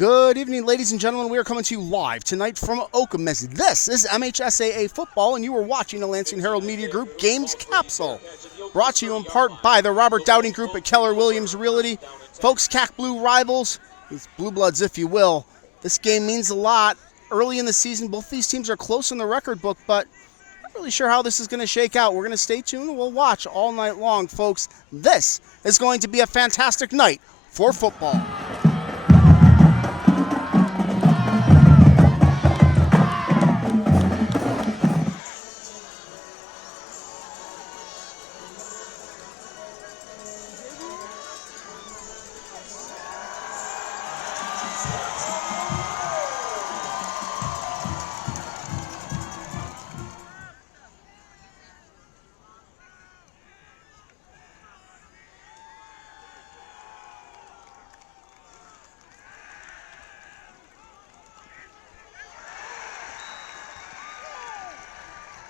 Good evening, ladies and gentlemen. We are coming to you live tonight from Okemos. This is MHSAA football, and you are watching the Lansing Herald Media Group Games Capsule. Brought to you in part by the Robert Dowding Group at Keller Realty. Folks, CAC Blue rivals, these Blue Bloods, if you will. This game means a lot. Early in the season, both these teams are close in the record book, but not really sure how this is going to shake out. We're going to stay tuned, and we'll watch all night long, folks. This is going to be a fantastic night for football.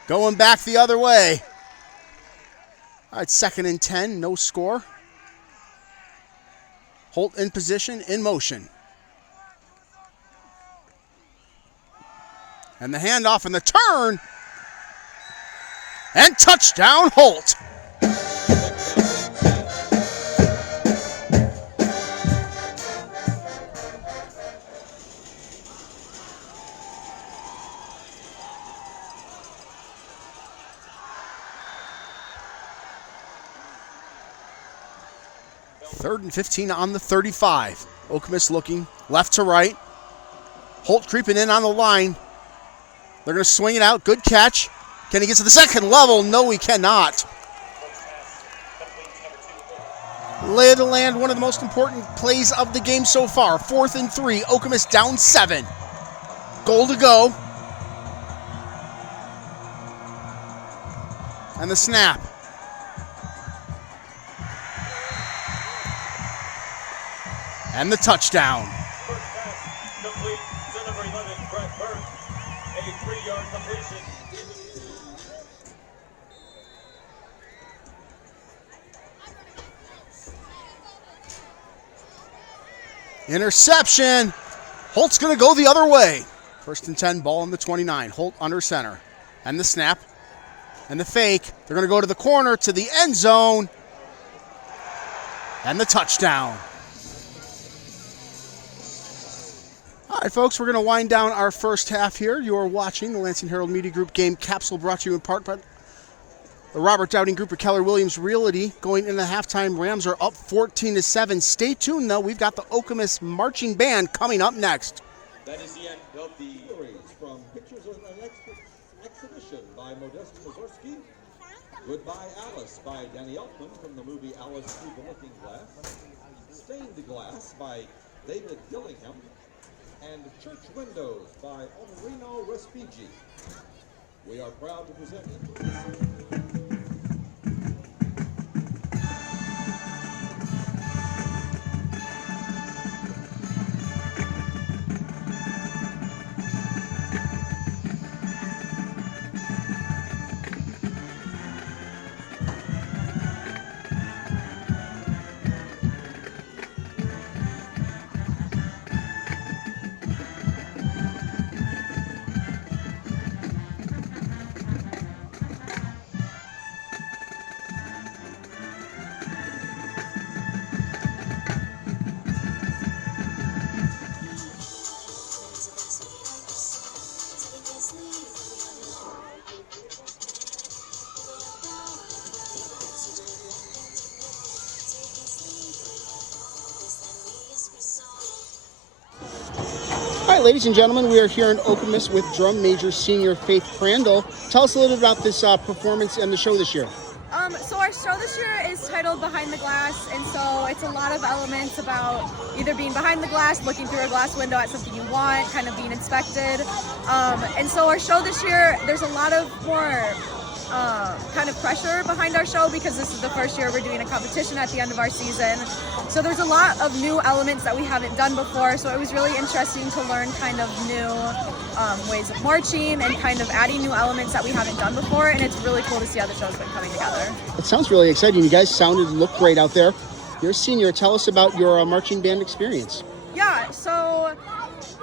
Going back the other way. All right, 2nd and 10, no score. Holt in position, in motion. And the handoff and the turn. And touchdown, Holt. Third and 15 on the 35. Okemos looking left to right. Holt creeping in on the line. They're going to swing it out. Good catch. Can he get to the second level? No, he cannot. Lay of the land, one of the most important plays of the game so far. 4th and 3. Okemos down 7. Goal to go. And the snap. And the touchdown. Complete to number 11, Brett Burke. A 3-yard completion. Interception. Holt's going to go the other way. 1st and 10, ball on the 29. Holt under center. And the snap. And the fake. They're going to go to the corner, to the end zone. And the touchdown. All right, folks, we're going to wind down our first half here. You are watching the Lansing Herald Media Group Game Capsule, brought to you in part by the Robert Dowding Group at Keller Realty. Going into halftime, Rams are up 14-7. Stay tuned, though. We've got the Okemos Marching Band coming up next. That is the end of the Stories from Pictures of an Exhibition by Modest Mussorgsky. Goodbye Alice by Danny Elfman from the movie Alice Through the Looking Glass. Stained Glass by David Dillingham. And Church Windows by Omarino Respighi. We are proud to present you. All right, ladies and gentlemen, we are here in Okemos with drum major senior Faith Crandall. Tell us a little bit about this performance and the show this year. So our show this year is titled Behind the Glass, and so it's a lot of elements about either being behind the glass, looking through a glass window at something you want, kind of being inspected. And so our show this year, there's a lot of more kind of pressure behind our show because this is the first year we're doing a competition at the end of our season. So there's a lot of new elements that we haven't done before, so it was really interesting to learn kind of new ways of marching and kind of adding new elements that we haven't done before, and it's really cool to see how the show's been coming together. It sounds really exciting. You guys looked great out there. You're a senior. Tell us about your marching band experience. Yeah, so So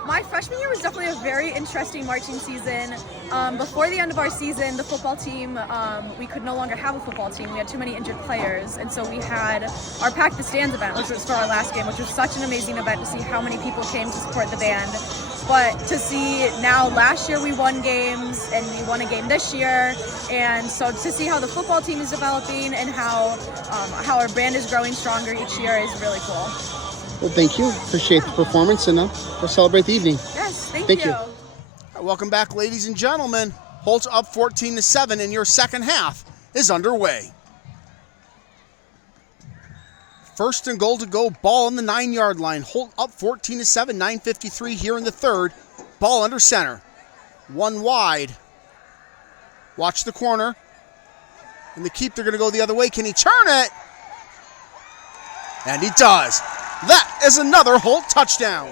my freshman year was definitely a very interesting marching season. Before the end of our season, the football team, we could no longer have a football team. We had too many injured players. And so we had our Pack the Stands event, which was for our last game, which was such an amazing event to see how many people came to support the band. But to see now, last year we won games and we won a game this year. And so to see how the football team is developing and how our band is growing stronger each year is really cool. Well, thank you. Appreciate the performance, and we'll celebrate the evening. Yes, thank you. Welcome back, ladies and gentlemen. Holt up 14-7, and your second half is underway. First and goal to go, ball on the 9-yard line. Holt up 14-7, 9:53 here in the third. Ball under center. One wide. Watch the corner. And the keep, they're going to go the other way. Can he turn it? And he does. That is another Holt touchdown.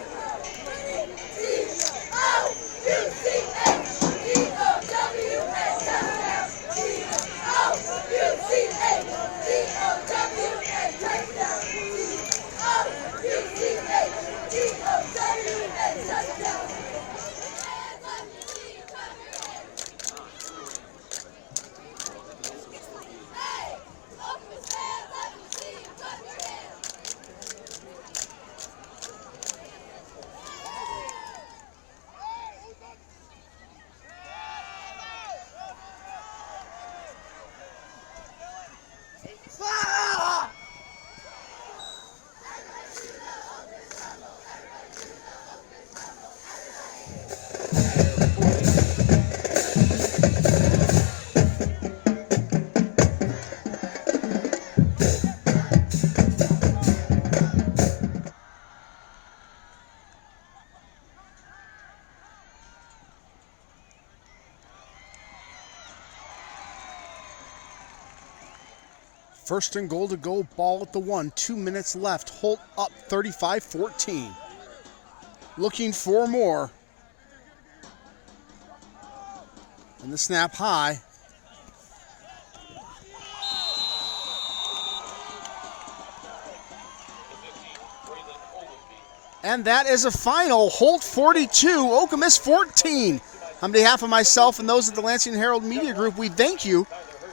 First and goal to go, ball at the 1, 2 minutes left. Holt up 35-14. Looking for more. And the snap high. And that is a final. Holt 42, Okemos 14. On behalf of myself and those at the Lansing Herald Media Group, we thank you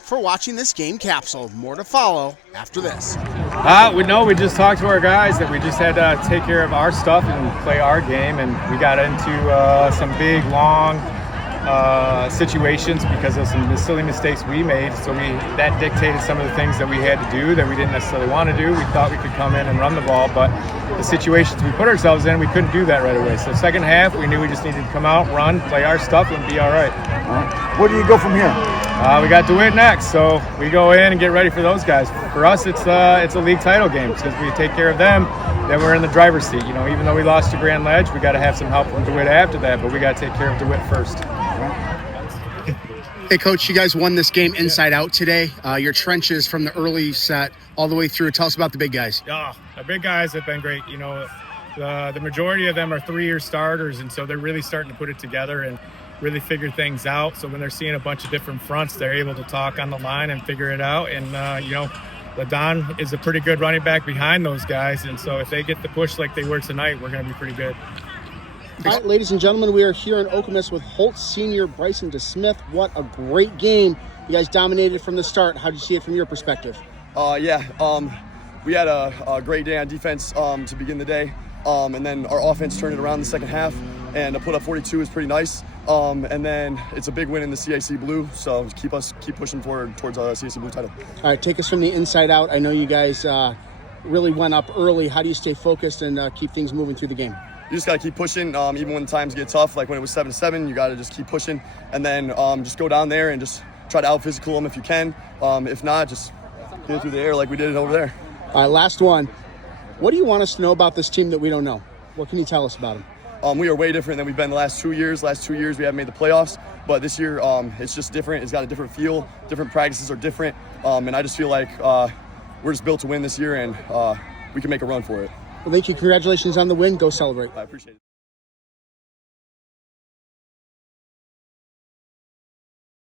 for watching this game capsule. More to follow after this. We just talked to our guys that we just had to take care of our stuff and play our game, and we got into some big, long situations because of some silly mistakes we made. So that dictated some of the things that we had to do that we didn't necessarily want to do. We thought we could come in and run the ball, but the situations we put ourselves in, we couldn't do that right away. So second half, we knew we just needed to come out, run, play our stuff, and be all right. Where do you go from here? We got DeWitt next, so we go in and get ready for those guys. For us, it's a league title game because we take care of them, then we're in the driver's seat. You know, even though we lost to Grand Ledge, we got to have some help from DeWitt after that, but we got to take care of DeWitt first. Hey, Coach, you guys won this game inside out today. Your trenches from the early set all the way through. Tell us about the big guys. Yeah, the big guys have been great. You know, the majority of them are 3-year starters, and so they're really starting to put it together and really figure things out. So when they're seeing a bunch of different fronts, they're able to talk on the line and figure it out. And, LaDon is a pretty good running back behind those guys. And so if they get the push like they were tonight, we're going to be pretty good. All right, ladies and gentlemen, we are here in Okemos with Holt senior Bryson DeSmith. What a great game. You guys dominated from the start. How did you see it from your perspective? We had a great day on defense to begin the day. And then our offense turned it around in the second half. And to put up 42 is pretty nice. And then it's a big win in the CIC Blue, so keep pushing forward towards our CIC Blue title. All right, take us from the inside out. I know you guys really went up early. How do you stay focused and keep things moving through the game? You just got to keep pushing, even when times get tough. Like when it was 7-7, you got to just keep pushing. And then just go down there and just try to out-physical them if you can. If not, just get it through the air like we did it over there. All right, last one. What do you want us to know about this team that we don't know? What can you tell us about them? We are way different than we've been the last 2 years. Last 2 years we haven't made the playoffs, but this year it's just different. It's got a different feel. Different practices are different, and I just feel like we're just built to win this year, and we can make a run for it. Well, thank you. Congratulations on the win. Go celebrate. I appreciate it.